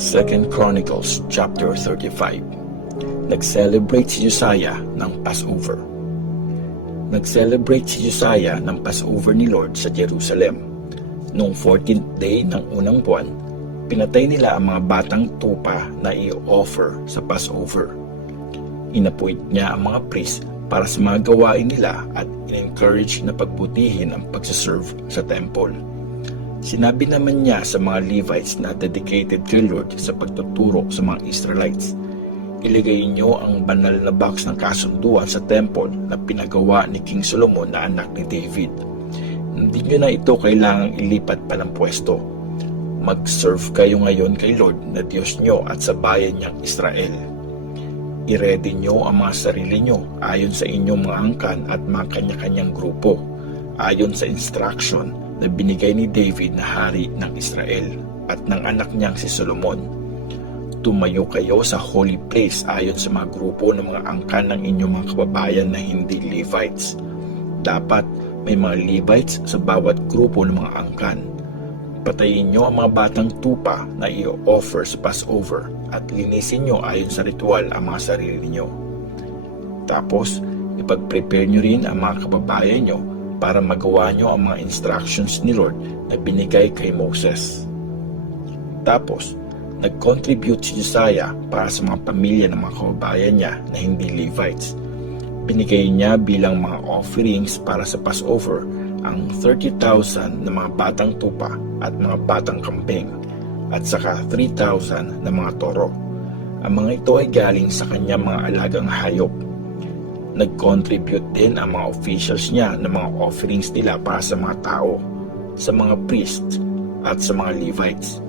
2 Chronicles chapter 35. Nag-celebrate si Josiah ng Passover. Nag-celebrate si Josiah ng Passover ni Lord sa Jerusalem. Noong 14th day ng unang buwan, pinatay nila ang mga batang tupa na i-offer sa Passover. Inappoint niya ang mga priest para sa mga gawain nila at in-encourage na pagbutihin ang pagsaserve sa temple. Sinabi naman niya sa mga Levites na dedicated kay Lord sa pagtuturo sa mga Israelites, ilagay niyo ang banal na box ng kasunduan sa temple na pinagawa ni King Solomon na anak ni David. Hindi niyo na ito kailangang ilipat pa ng pwesto. Mag-serve kayo ngayon kay Lord na Diyos niyo at sa bayan niyang Israel. I-ready niyo ang mga sarili niyo ayon sa inyong mga angkan at mga kanya-kanyang grupo, ayon sa instruction na binigay ni David na hari ng Israel at ng anak niyang si Solomon. Tumayo kayo sa holy place ayon sa mga grupo ng mga angkan ng inyong mga kababayan na hindi Levites. Dapat may mga Levites sa bawat grupo ng mga angkan. Patayin niyo ang mga batang tupa na i-offer sa Passover at linisin niyo ayon sa ritual ang mga sarili niyo. Tapos, ipag-prepare niyo rin ang mga kababayan niyo para magawa niyo ang mga instructions ni Lord na binigay kay Moses. Tapos, nag-contribute si Josiah para sa mga pamilya ng mga kababayan niya na hindi Levites. Binigay niya bilang mga offerings para sa Passover ang 30,000 na mga batang tupa at mga batang kambing at saka 3,000 na mga toro. Ang mga ito ay galing sa kanyang mga alagang hayop. Nag-contribute din ang mga officials niya ng mga offerings nila para sa mga tao, sa mga priests at sa mga Levites.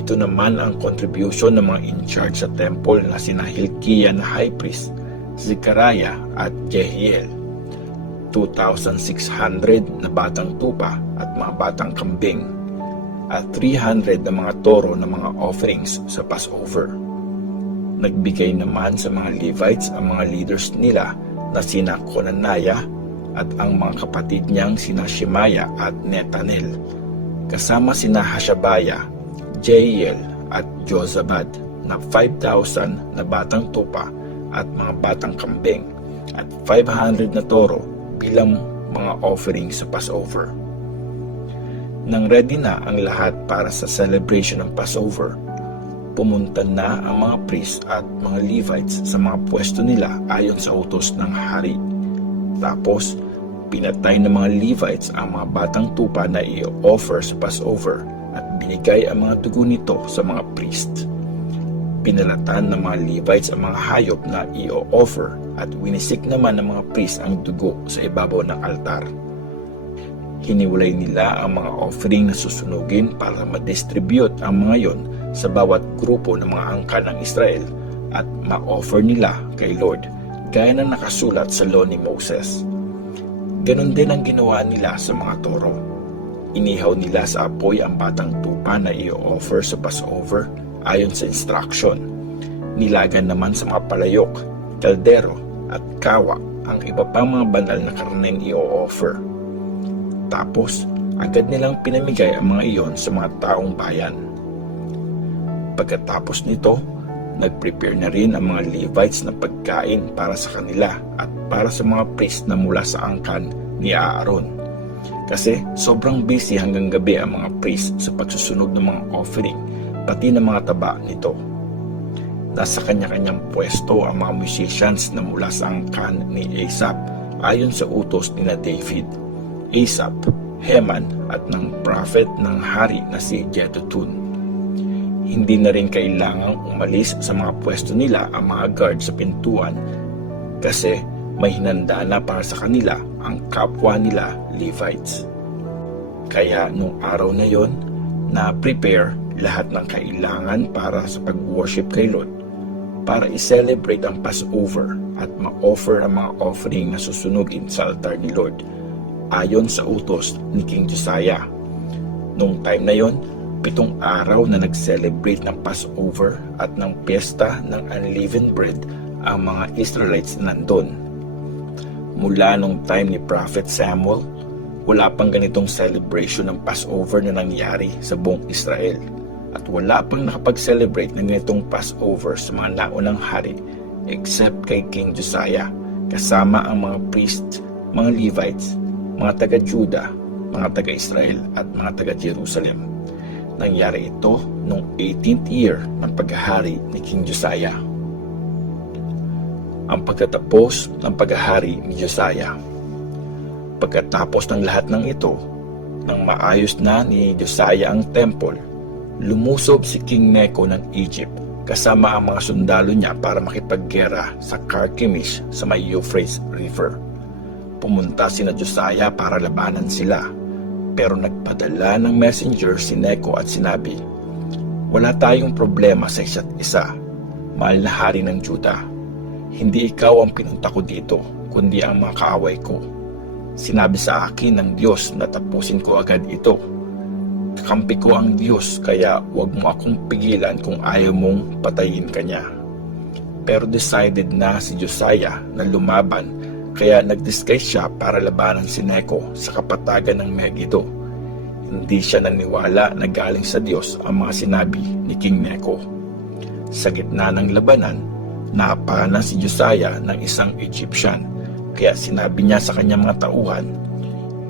Ito naman ang contribution ng mga in-charge sa temple na sina Hilkiah na high priest, Zechariah at Jehiel. 2,600 na batang tupa at mga batang kambing at 300 na mga toro na mga offerings sa Passover. Nagbigay naman sa mga Levites ang mga leaders nila na sina Conaniah at ang mga kapatid niyang sina Shemaiah at Netanel, kasama sina Hashabiah, Jeiel at Jozabad na 5,000 na batang tupa at mga batang kambing at 500 na toro bilang mga offering sa Passover. Nang ready na ang lahat para sa celebration ng Passover, pumunta na ang mga priests at mga Levites sa mga pwesto nila ayon sa utos ng hari. Tapos, pinatay ng mga Levites ang mga batang tupa na i-offer sa Passover at binigay ang mga dugo nito sa mga priests. Pinalatan ng mga Levites ang mga hayop na i-offer at winisik naman ng mga priests ang dugo sa ibabaw ng altar. Hiniwalay nila ang mga offering na susunugin para ma-distribute ang mga yon sa bawat grupo ng mga angkan ng Israel at ma-offer nila kay Lord gaya na nakasulat sa law ni Moses. Ganon din ang ginawa nila sa mga toro. Inihaw nila sa apoy ang batang tupa na i-offer sa Passover ayon sa instruction. Nilagan naman sa mga palayok, kaldero at kawa ang iba pang mga banal na karneng i-offer. Tapos, agad nilang pinamigay ang mga iyon sa mga taong bayan. Pagkatapos nito, nag-prepare na rin ang mga Levites na pagkain para sa kanila at para sa mga priest na mula sa angkan ni Aaron. Kasi sobrang busy hanggang gabi ang mga priest sa pagsusunog ng mga offering, pati ng mga taba nito. Nasa kanya-kanyang pwesto ang mga musicians na mula sa angkan ni Asaph ayon sa utos ni na David, Asaph, Heman at ng prophet ng hari na si Jeduthun. Hindi na rin kailangang umalis sa mga pwesto nila ang mga guard sa pintuan kasi may hinanda na para sa kanila ang kapwa nila Levites. Kaya nung araw na yon, na-prepare lahat ng kailangan para sa pag-worship kay Lord para i-celebrate ang Passover at ma-offer ang mga offering na susunugin sa altar ni Lord ayon sa utos ni King Josiah. Noong time na yon, 7 araw na nag-celebrate ng Passover at ng piyesta ng unleavened bread ang mga Israelites na nandun. Mula nung time ni Prophet Samuel, wala pang ganitong celebration ng Passover na nangyari sa buong Israel. at wala pang nakapag-celebrate ng ganitong Passover sa mga naunang hari except kay King Josiah, kasama ang mga priests, mga Levites, mga taga-Juda, mga taga-Israel at mga taga-Jerusalem. Nangyari ito noong 18th year ng paghahari ni King Josiah. Ang pagtatapos ng paghahari ni Josiah. Pagkatapos ng lahat ng ito, nang maayos na ni Josiah ang temple, lumusob si King Necho ng Egypt kasama ang mga sundalo niya para makipaggera sa Carchemish sa may Euphrates River. Pumunta sina Josiah para labanan sila, pero nagpadala ng messenger si Necho at sinabi, "Wala tayong problema sa isa't isa, mahal na hari ng Juda. Hindi ikaw ang pinunta ko dito, kundi ang mga kaaway ko. Sinabi sa akin ng Diyos na tapusin ko agad ito. Kakampi ko ang Diyos, kaya huwag mo akong pigilan kung ayaw mong patayin kanya." Pero decided na si Josiah na lumaban, kaya nag-disguise siya para labanan si Necho sa kapatagan ng Megiddo. Hindi siya naniwala na galing sa Diyos ang mga sinabi ni King Necho. Sa gitna ng labanan, napana si Josiah ng isang Egyptian, kaya sinabi niya sa kanyang mga tauhan,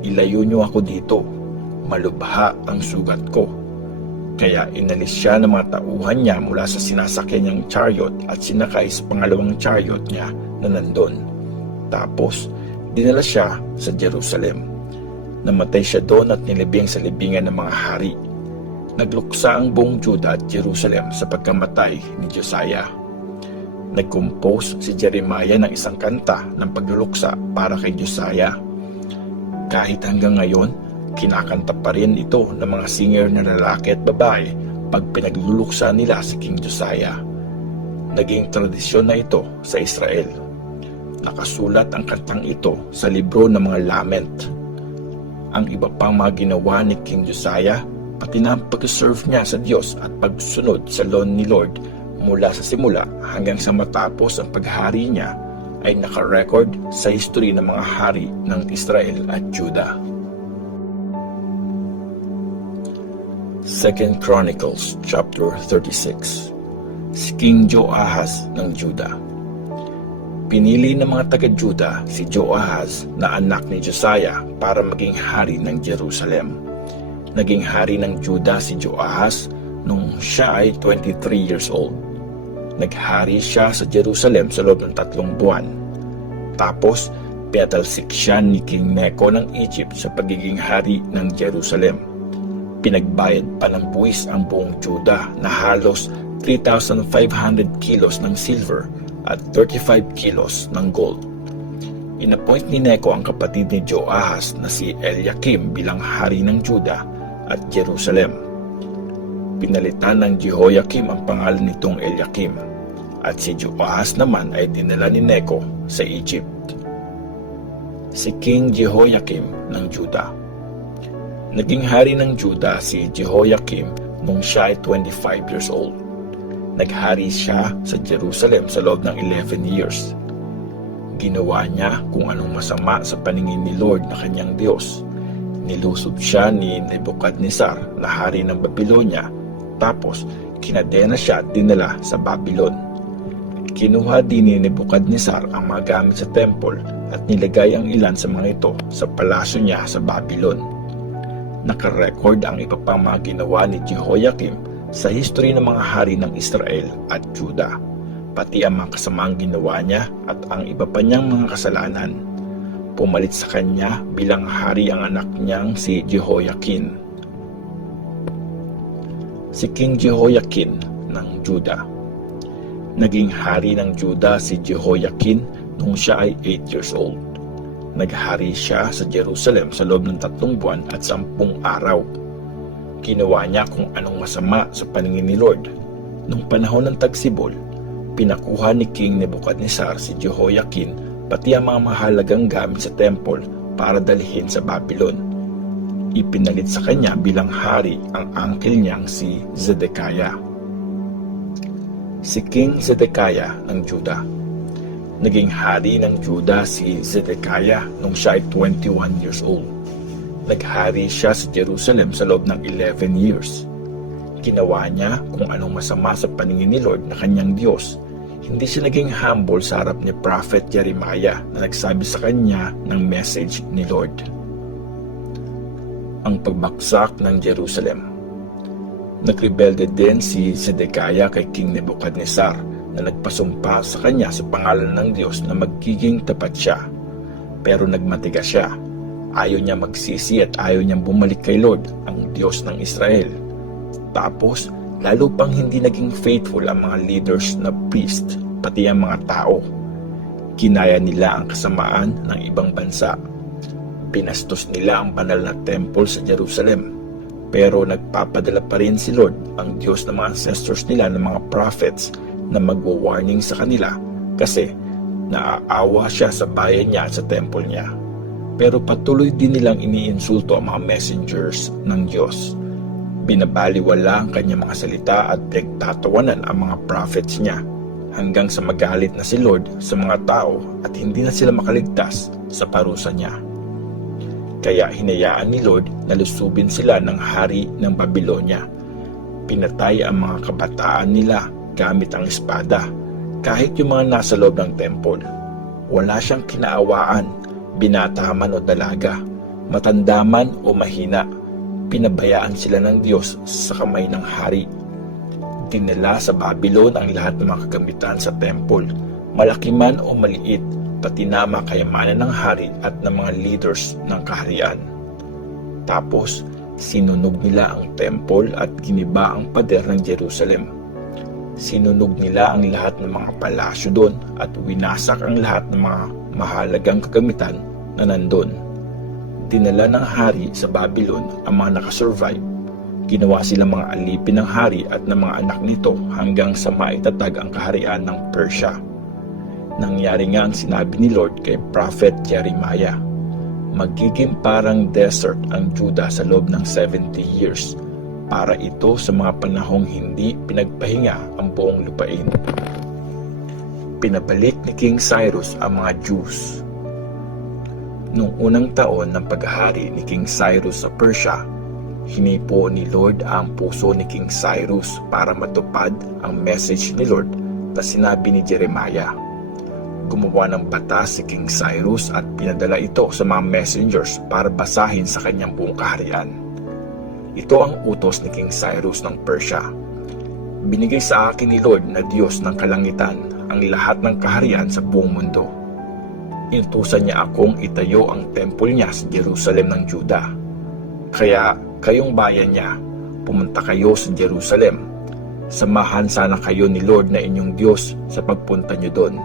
"Ilayo niyo ako dito, malubha ang sugat ko." Kaya inalis siya ng mga tauhan niya mula sa sinasakyan niyang chariot at sinakay sa pangalawang chariot niya na nandun. Tapos, dinala siya sa Jerusalem. Namatay siya doon at nilibing sa libingan ng mga hari. Nagluksa ang buong Juda at Jerusalem sa pagkamatay ni Josiah. Nag-compose si Jeremiah ng isang kanta ng pagluluksa para kay Josiah. Kahit hanggang ngayon, kinakanta pa rin ito ng mga singer na lalaki at babae pag pinagluluksa nila si King Josiah. Naging tradisyon na ito sa Israel. Nakasulat ang kantang ito sa libro ng mga lament. Ang iba pang mga ginawa ni King Josiah, pati na ang pag-serve niya sa Diyos at pagsunod sa law ni Lord mula sa simula hanggang sa matapos ang paghari niya, ay naka-record sa history ng mga hari ng Israel at Judah. 2 Chronicles chapter 36. Si King Joahaz ng Judah. Pinili ng mga taga-Judah si Joahaz na anak ni Josiah para maging hari ng Jerusalem. Naging hari ng Judah si Joahaz nung siya ay 23 years old. Naghari siya sa Jerusalem sa loob ng 3 buwan. Tapos, pinatalsik siya ni King Necho ng Egypt sa pagiging hari ng Jerusalem. Pinagbayad pa ng buwis ang buong Judah na halos 3,500 kilos ng silver at 35 kilos ng gold. Inappoint ni Necho ang kapatid ni Joahaz na si Eliakim bilang hari ng Judah at Jerusalem. Pinalitan ng Jehoiakim ang pangalan nitong Eliakim, at si Joahaz naman ay dinala ni Necho sa Egypt. Si King Jehoiakim ng Judah. Naging hari ng Judah si Jehoiakim nung siya ay 25 years old. Naghari siya sa Jerusalem sa loob ng 11 years. Ginawa niya kung anong masama sa paningin ni Lord na kanyang Diyos. Nilusob siya ni Nebuchadnezzar na hari ng Babylonia, tapos kinadena siya at dinala sa Babylon. Kinuha din ni Nebuchadnezzar ang mga gamit sa temple at nilagay ang ilan sa mga ito sa palasyo niya sa Babylon. Nakarecord ang iba pang mga ginawa ni Jehoiakim sa history ng mga hari ng Israel at Judah, pati ang mga kasamaang ginawa niya at ang iba pa niyang mga kasalanan. Pumalit sa kanya bilang hari ang anak niyang si Jehoiakim. Si King Jehoiakim ng Judah. Naging hari ng Judah si Jehoiakim nung siya ay 8 years old. Naghari siya sa Jerusalem sa loob ng 3 buwan at 10 araw. Ginawa niya kung anong masama sa paningin ni Lord. Nung panahon ng tagsibol, pinakuha ni King Nebuchadnezzar si Jehoiakim pati ang mga mahalagang gamit sa temple para dalhin sa Babylon. Ipinalit sa kanya bilang hari ang uncle niyang si Zedekiah. Si King Zedekiah ng Judah. Naging hari ng Judah si Zedekiah nung siya ay 21 years old. Naghari siya sa Jerusalem sa loob ng 11 years. Ginawa niya kung anong masama sa paningin ni Lord na kanyang Diyos. Hindi siya naging humble sa harap ni Prophet Jeremiah na nagsabi sa kanya ng message ni Lord. Ang pagbaksak ng Jerusalem. Nagrebelde din si Zedekiah kay King Nebuchadnezzar na nagpasumpa sa kanya sa pangalan ng Diyos na magiging tapat siya. Pero nagmatigas siya. Ayaw niya magsisi at ayaw niyang bumalik kay Lord, ang Diyos ng Israel. Tapos, lalo pang hindi naging faithful ang mga leaders na priest, pati ang mga tao. Kinaya nila ang kasamaan ng ibang bansa. Pinastos nila ang banal na temple sa Jerusalem. Pero nagpapadala pa rin si Lord, ang Diyos ng mga ancestors nila ng mga prophets, na magwa-warning sa kanila kasi naaawa siya sa bayan niya at sa temple niya. Pero patuloy din nilang iniinsulto ang mga messengers ng Diyos. Binabaliwala ang kanyang mga salita at pinagtatawanan ang mga prophets niya hanggang sa magalit na si Lord sa mga tao at hindi na sila makaligtas sa parusa niya. Kaya hinayaan ni Lord na lusubin sila ng hari ng Babylonia. Pinatay ang mga kabataan nila gamit ang espada, kahit yung mga nasa loob ng temple. Wala siyang kinaawaan, binata man o dalaga, matanda man o mahina. Pinabayaan sila ng Diyos sa kamay ng hari. Dinala sa Babylon ang lahat ng mga kagamitan sa temple, malaki man o maliit, pati na mga kayamanan ng hari at ng mga leaders ng kaharian. Tapos, sinunog nila ang temple at giniba ang pader ng Jerusalem. Sinunog nila ang lahat ng mga palasyo doon at winasak ang lahat ng mga mahalagang kagamitan na nandun. Dinala ng hari sa Babylon ang mga nakasurvive. Ginawa silang mga alipin ng hari at ng mga anak nito hanggang sa maitatag ang kaharian ng Persia. Nangyari nga ang sinabi ni Lord kay Prophet Jeremiah. Magiging parang desert ang Judah sa loob ng 70 years. Para ito sa mga panahong hindi pinagpahinga ang buong lupain. Pinabalik ni King Cyrus ang mga Jews. Noong unang taon ng paghahari ni King Cyrus sa Persia, hinipo ni Lord ang puso ni King Cyrus para matupad ang message ni Lord na sinabi ni Jeremiah. Gumawa ng batas si King Cyrus at pinadala ito sa mga messengers para basahin sa kanyang buong kaharian. Ito ang utos ni King Cyrus ng Persia. Binigay sa akin ni Lord na Diyos ng kalangitan ang lahat ng kaharian sa buong mundo. Inutusan niya akong itayo ang temple niya sa Jerusalem ng Judah. Kaya kayong bayan niya, pumunta kayo sa Jerusalem. Samahan sana kayo ni Lord na inyong Diyos sa pagpunta niyo doon.